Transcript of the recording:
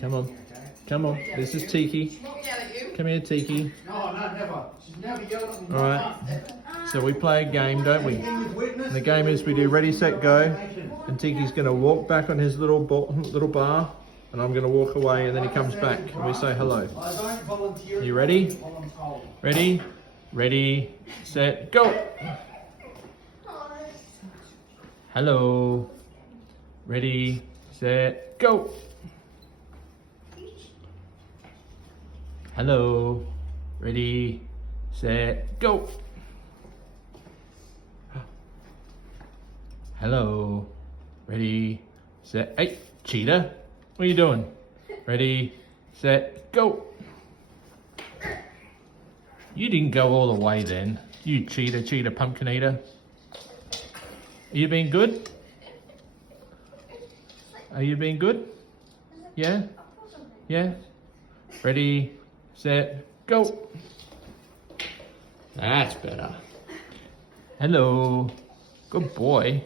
Come on. Come on. This is Tiki. Come here, Tiki. No, never. She's never yelled at me. Alright. So we play a game, don't we? And the game is we do ready, set, go. And Tiki's going to walk back on his little bar. And I'm going to walk away and then he comes back. And we say hello. You ready? Ready? Ready, set, go. Hello. Ready, set, go. Hello. Ready, set, go. Hello. Ready, set, hey, cheetah. What are you doing? Ready, set, go. You didn't go all the way then. You cheetah pumpkin eater. Are you being good? Are you being good? Yeah? Yeah? Ready, set, go. That's better. Hello. Good boy.